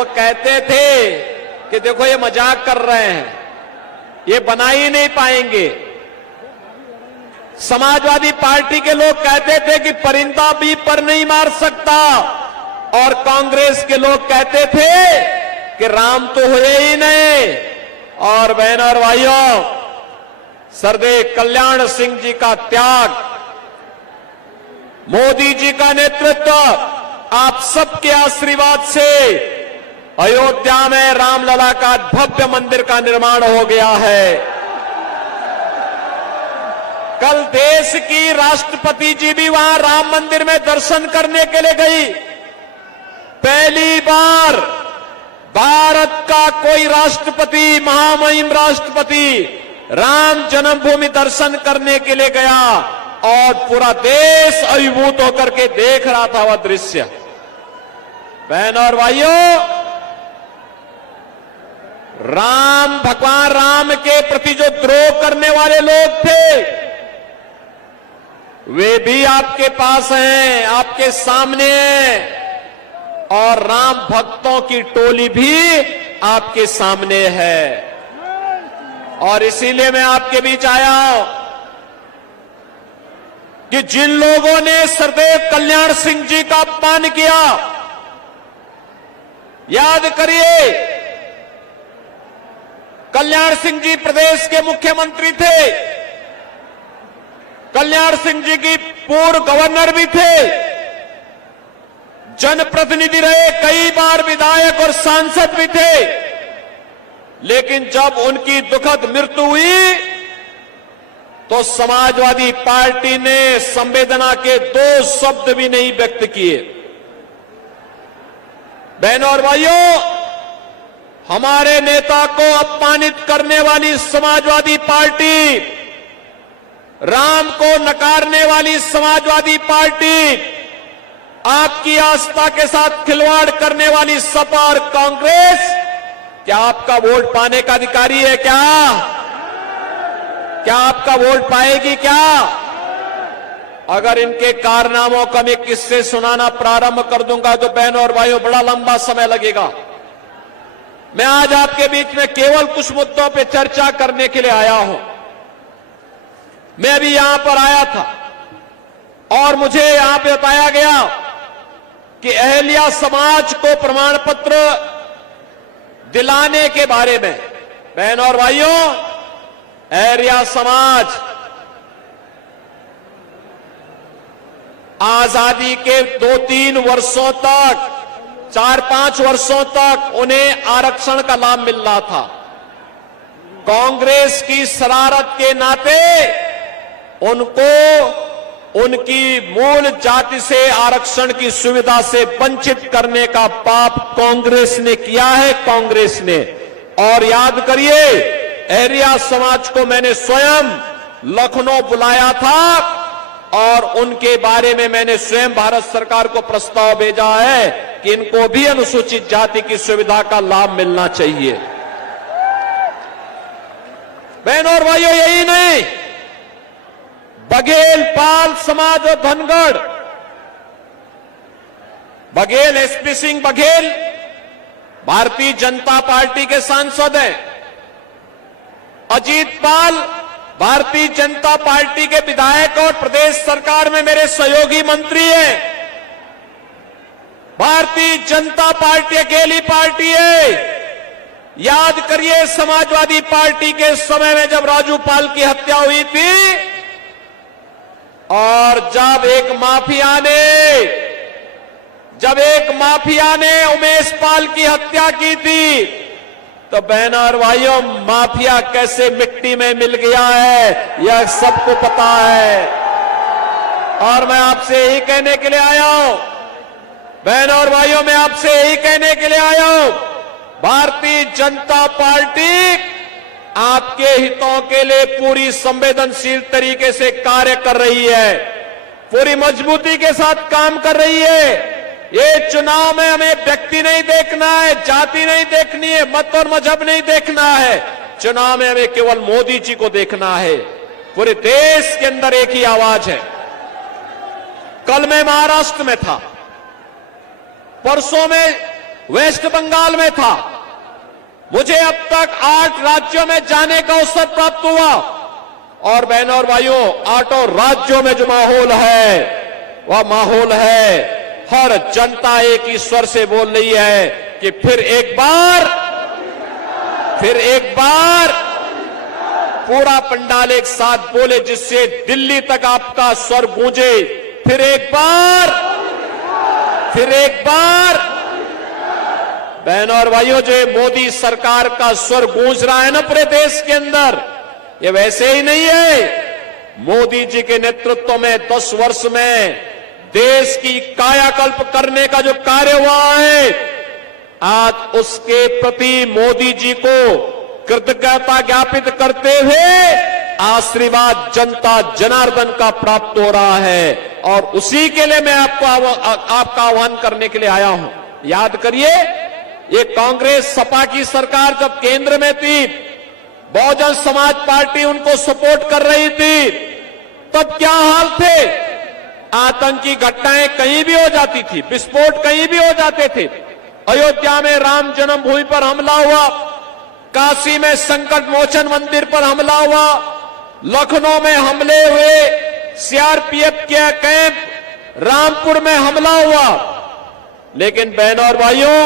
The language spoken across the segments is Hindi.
लोग कहते थे कि देखो ये मजाक कर रहे हैं, ये बना ही नहीं पाएंगे। समाजवादी पार्टी के लोग कहते थे कि परिंदा भी पर नहीं मार सकता, और कांग्रेस के लोग कहते थे कि राम तो हुए ही नहीं। और बहनों और भाइयों, सरदेव कल्याण सिंह जी का त्याग, मोदी जी का नेतृत्व, आप सबके आशीर्वाद से अयोध्या में रामलला का भव्य मंदिर का निर्माण हो गया है। कल देश की राष्ट्रपति जी भी वहां राम मंदिर में दर्शन करने के लिए गई। पहली बार भारत का कोई राष्ट्रपति, महामहिम राष्ट्रपति, राम जन्मभूमि दर्शन करने के लिए गया, और पूरा देश अभिभूत होकर के देख रहा था वह दृश्य। बहनों और भाइयों, राम, भगवान राम के प्रति जो द्रोह करने वाले लोग थे, वे भी आपके पास हैं, आपके सामने हैं, और राम भक्तों की टोली भी आपके सामने है। और इसीलिए मैं आपके बीच आया हूं कि जिन लोगों ने सरदेव कल्याण सिंह जी का अपमान किया, याद करिए, कल्याण सिंह जी प्रदेश के मुख्यमंत्री थे, कल्याण सिंह जी की पूर्व गवर्नर भी थे, जनप्रतिनिधि रहे, कई बार विधायक और सांसद भी थे। लेकिन जब उनकी दुखद मृत्यु हुई तो समाजवादी पार्टी ने संवेदना के 2 शब्द भी नहीं व्यक्त किए। बहनों और भाइयों, हमारे नेता को अपमानित करने वाली समाजवादी पार्टी, राम को नकारने वाली समाजवादी पार्टी, आपकी आस्था के साथ खिलवाड़ करने वाली सपा और कांग्रेस, क्या आपका वोट पाने का अधिकारी है? क्या आपका वोट पाएगी? क्या अगर इनके कारनामों का मैं किस्से सुनाना प्रारंभ कर दूंगा तो बहनों और भाइयों बड़ा लंबा समय लगेगा। मैं आज आपके बीच में केवल कुछ मुद्दों पे चर्चा करने के लिए आया हूं। मैं अभी यहां पर आया था और मुझे यहां पे बताया गया कि अहल्या समाज को प्रमाण पत्र दिलाने के बारे में। बहनों और भाइयों, अहल्या समाज आजादी के 2-3 वर्षों तक, 4-5 वर्षों तक उन्हें आरक्षण का लाभ मिल रहा था। कांग्रेस की शरारत के नाते उनको उनकी मूल जाति से आरक्षण की सुविधा से वंचित करने का पाप कांग्रेस ने किया है, कांग्रेस ने। और याद करिए, अहल्या समाज को मैंने स्वयं लखनऊ बुलाया था और उनके बारे में मैंने स्वयं भारत सरकार को प्रस्ताव भेजा है कि इनको भी अनुसूचित जाति की सुविधा का लाभ मिलना चाहिए। बहनों और भाइयों, यही नहीं, बघेल पाल समाज और धनगढ़, बघेल, एसपी सिंह बघेल भारतीय जनता पार्टी के सांसद हैं। अजीत पाल भारतीय जनता पार्टी के विधायक और प्रदेश सरकार में मेरे सहयोगी मंत्री हैं। भारतीय जनता पार्टी अकेली पार्टी है। याद करिए, समाजवादी पार्टी के समय में जब राजू पाल की हत्या हुई थी और जब एक माफिया ने उमेश पाल की हत्या की थी, तो बहनों और भाइयों, माफिया कैसे मिट्टी में मिल गया है यह सबको पता है। और मैं आपसे यही कहने के लिए आया हूं, बहनों और भाइयों, मैं आपसे यही कहने के लिए आया हूं, भारतीय जनता पार्टी आपके हितों के लिए पूरी संवेदनशील तरीके से कार्य कर रही है, पूरी मजबूती के साथ काम कर रही है। ये चुनाव में हमें व्यक्ति नहीं देखना है, जाति नहीं देखनी है, मत और मजहब नहीं देखना है। चुनाव में हमें केवल मोदी जी को देखना है। पूरे देश के अंदर एक ही आवाज है। कल मैं महाराष्ट्र में था, परसों में वेस्ट बंगाल में था। मुझे अब तक 8 राज्यों में जाने का अवसर प्राप्त हुआ और बहनों और भाइयों 8 राज्यों में जो माहौल है वह माहौल है, हर जनता एक ही स्वर से बोल रही है कि फिर एक बार पूरा पंडाल एक साथ बोले जिससे दिल्ली तक आपका स्वर गूंजे। फिर एक बार बहनों और भाइयों, जो मोदी सरकार का स्वर गूंज रहा है ना पूरे देश के अंदर, ये वैसे ही नहीं है। मोदी जी के नेतृत्व में 10 वर्ष में देश की कायाकल्प करने का जो कार्य हुआ है, आज उसके प्रति मोदी जी को कृतज्ञता ज्ञापित करते हुए आशीर्वाद जनता जनार्दन का प्राप्त हो रहा है और उसी के लिए मैं आपका आह्वान करने के लिए आया हूं। याद करिए, ये कांग्रेस सपा की सरकार जब केंद्र में थी, बहुजन समाज पार्टी उनको सपोर्ट कर रही थी, तब क्या हाल थे? आतंकी घटनाएं कहीं भी हो जाती थी, विस्फोट कहीं भी हो जाते थे। अयोध्या में राम जन्मभूमि पर हमला हुआ, काशी में संकट मोचन मंदिर पर हमला हुआ, लखनऊ में हमले हुए, सीआरपीएफ के कैंप रामपुर में हमला हुआ। लेकिन बहनों और भाइयों,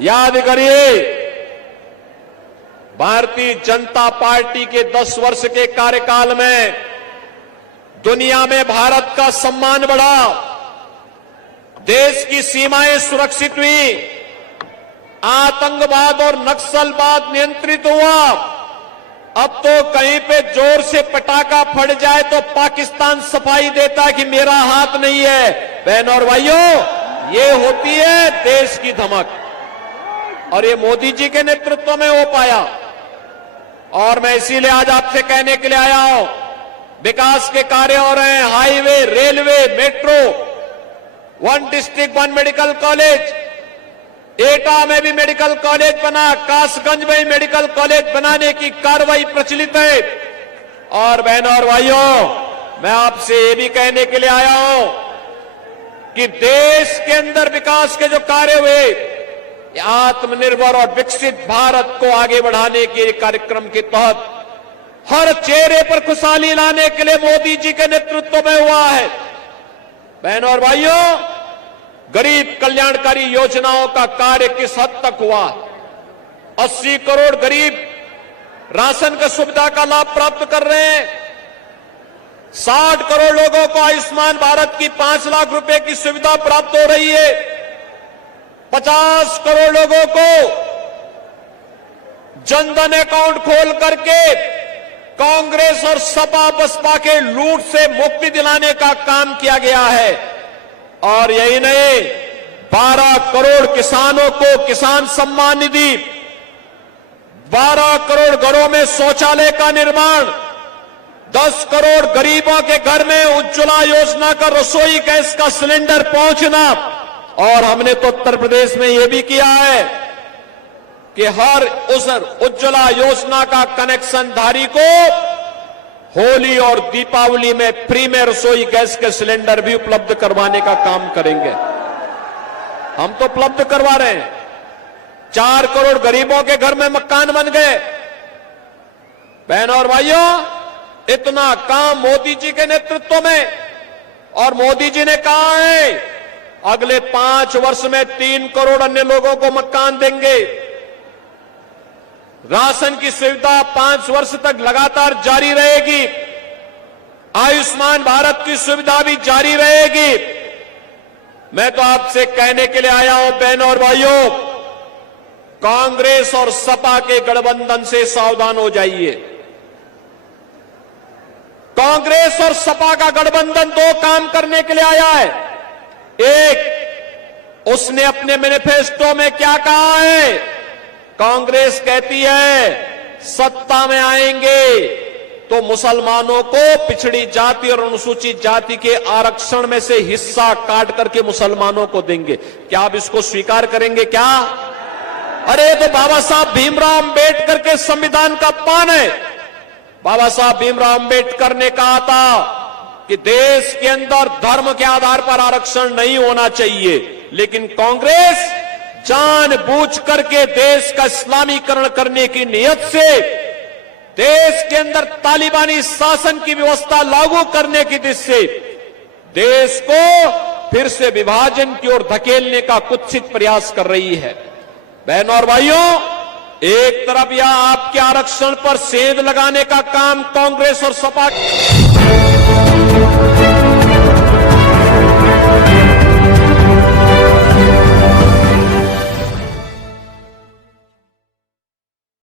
याद करिए, भारतीय जनता पार्टी के 10 वर्ष के कार्यकाल में दुनिया में भारत का सम्मान बढ़ा, देश की सीमाएं सुरक्षित हुई, आतंकवाद और नक्सलवाद नियंत्रित हुआ। अब तो कहीं पे जोर से पटाखा फट जाए तो पाकिस्तान सफाई देता कि मेरा हाथ नहीं है। बहनों और भाइयों, ये होती है देश की धमक और ये मोदी जी के नेतृत्व में हो पाया। और मैं इसीलिए आज आपसे कहने के लिए आया हूं, विकास के कार्य हो रहे हैं, highway, railway, metro, 1 district 1 medical college, एटा में भी मेडिकल कॉलेज बना, कासगंज में भी मेडिकल कॉलेज बनाने की कार्रवाई प्रचलित है। और बहनों और भाइयों, मैं आपसे ये भी कहने के लिए आया हूं कि देश के अंदर विकास के जो कार्य हुए, आत्मनिर्भर और विकसित भारत को आगे बढ़ाने के कार्यक्रम के तहत हर चेहरे पर खुशहाली लाने के लिए मोदी जी के नेतृत्व में हुआ है। बहनों और भाइयों, गरीब कल्याणकारी योजनाओं का कार्य किस हद तक हुआ? 80 करोड़ गरीब राशन की सुविधा का लाभ प्राप्त कर रहे हैं। 60 करोड़ लोगों को आयुष्मान भारत की 5 लाख रुपए की सुविधा प्राप्त हो रही है। 50 करोड़ लोगों को जनधन अकाउंट खोल करके कांग्रेस और सपा बसपा के लूट से मुक्ति दिलाने का काम किया गया है। और यही नहीं, 12 करोड़ किसानों को किसान सम्मान निधि, 12 करोड़ घरों में शौचालय का निर्माण, 10 करोड़ गरीबों के घर में उज्ज्वला योजना का रसोई गैस का सिलेंडर पहुंचना। और हमने तो उत्तर प्रदेश में यह भी किया है कि हर उस उज्ज्वला योजना का कनेक्शन धारी को होली और दीपावली में फ्री में रसोई गैस के सिलेंडर भी उपलब्ध करवाने का काम करेंगे। हम तो उपलब्ध करवा रहे हैं। 4 करोड़ गरीबों के घर में मकान बन गए। बहनों और भाइयों, इतना काम मोदी जी के नेतृत्व में, और मोदी जी ने कहा है अगले 5 वर्ष में 3 करोड़ अन्य लोगों को मकान देंगे। राशन की सुविधा 5 वर्ष तक लगातार जारी रहेगी। आयुष्मान भारत की सुविधा भी जारी रहेगी। मैं तो आपसे कहने के लिए आया हूं, बहनों और भाइयों, कांग्रेस और सपा के गठबंधन से सावधान हो जाइए। कांग्रेस और सपा का गठबंधन 2 काम करने के लिए आया है। एक, उसने अपने मैनिफेस्टो में क्या कहा है? कांग्रेस कहती है सत्ता में आएंगे तो मुसलमानों को पिछड़ी जाति और अनुसूचित जाति के आरक्षण में से हिस्सा काट करके मुसलमानों को देंगे। क्या आप इसको स्वीकार करेंगे क्या? अरे तो बाबा साहब भीमराव अंबेडकर के संविधान का पान है। बाबा साहब भीमराव अंबेडकर ने कहा था कि देश के अंदर धर्म के आधार पर आरक्षण नहीं होना चाहिए, लेकिन कांग्रेस जानबूझ करके देश का इस्लामीकरण करने की नियत से देश के अंदर तालिबानी शासन की व्यवस्था लागू करने की दिशा से देश को फिर से विभाजन की ओर धकेलने का कुत्सित प्रयास कर रही है। बहनों और भाइयों, एक तरफ यह आपके आरक्षण पर सेंध लगाने का काम कांग्रेस और सपा